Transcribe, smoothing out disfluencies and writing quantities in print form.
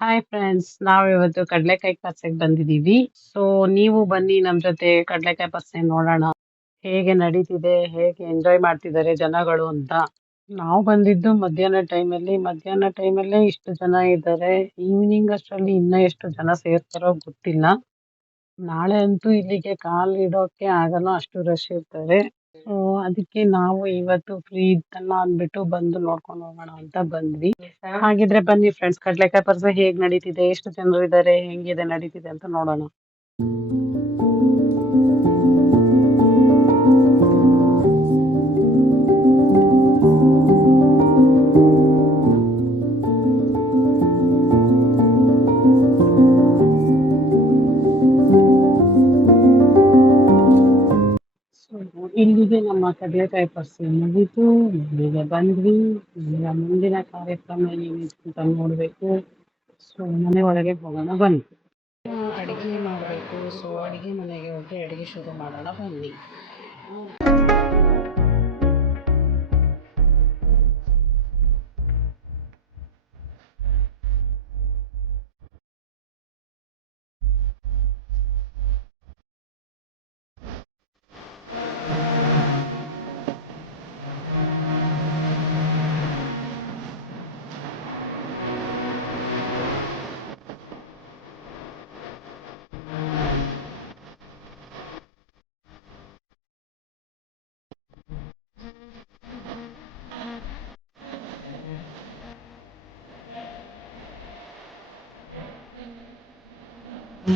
Hi friends, ನಾವಿವತ್ತು ಕಡ್ಲೆಕಾಯಿ ಪರ್ಸೆಗೆ ಬಂದಿದ್ದೀವಿ. ಸೊ ನೀವು ಬನ್ನಿ ನಮ್ ಜೊತೆ ಕಡ್ಲೆಕಾಯಿ ಪರ್ಸೆ ನೋಡೋಣ. ಹೇಗೆ ನಡೀತಿದೆ, ಹೇಗೆ ಎಂಜಾಯ್ ಮಾಡ್ತಿದ್ದಾರೆ ಜನಗಳು ಅಂತ. ನಾವು ಬಂದಿದ್ದು ಮಧ್ಯಾಹ್ನ ಟೈಮಲ್ಲೇ ಇಷ್ಟು ಜನ ಇದ್ದಾರೆ. ಈವ್ನಿಂಗ್ ಅಷ್ಟರಲ್ಲಿ ಇನ್ನ ಎಷ್ಟು ಜನ ಸೇರ್ತಾರೋ ಗೊತ್ತಿಲ್ಲ. ನಾಳೆ ಅಂತೂ ಇಲ್ಲಿಗೆ ಕಾಲ್ ಇಡೋಕೆ ಆಗಲ್ಲ, ಅಷ್ಟು ರಶ್ ಇರ್ತಾರೆ. ಸೊ ಅದಕ್ಕೆ ನಾವು ಇವತ್ತು ಫ್ರೀ ಇದ್ದಲ್ಲ ಅಂದ್ಬಿಟ್ಟು ಬಂದು ನೋಡ್ಕೊಂಡು ಹೋಗೋಣ ಅಂತ ಬಂದ್ವಿ. ಹಾಗಿದ್ರೆ ಬನ್ನಿ ಫ್ರೆಂಡ್ಸ್, ಕಡ್ಲೆಕಾಯಿ ಪರ್ಸ ಹೇಗ್ ನಡೀತಿದೆ, ಎಷ್ಟು ಜನರು ಇದ್ದಾರೆ, ಹೆಂಗಿದೆ ನಡೀತಿದೆ ಅಂತ ನೋಡೋಣ. ಸೊ ಇಲ್ಲಿಗೆ ನಮ್ಮ ಕಡ್ಲೆಕಾಯಿ ಪರ್ಸ ಮುಗೀತು. ಇಲ್ಲಿಗೆ ಬಂದ್ವಿ. ಈಗ ಮುಂದಿನ ಕಾರ್ಯಕ್ರಮ ಏನಿತ್ತು ಅಂತ ನೋಡ್ಬೇಕು. ಸೊ ಮನೆ ಒಳಗೆ ಹೋಗೋಣ ಬನ್ನಿ. ಅಡಿಗೆ ಮಾಡಬೇಕು. ಸೊ ಅಡಿಗೆ ಮನೆಗೆ ಹೋಗಿ ಅಡಿಗೆ ಶುರು ಮಾಡೋಣ ಬನ್ನಿ.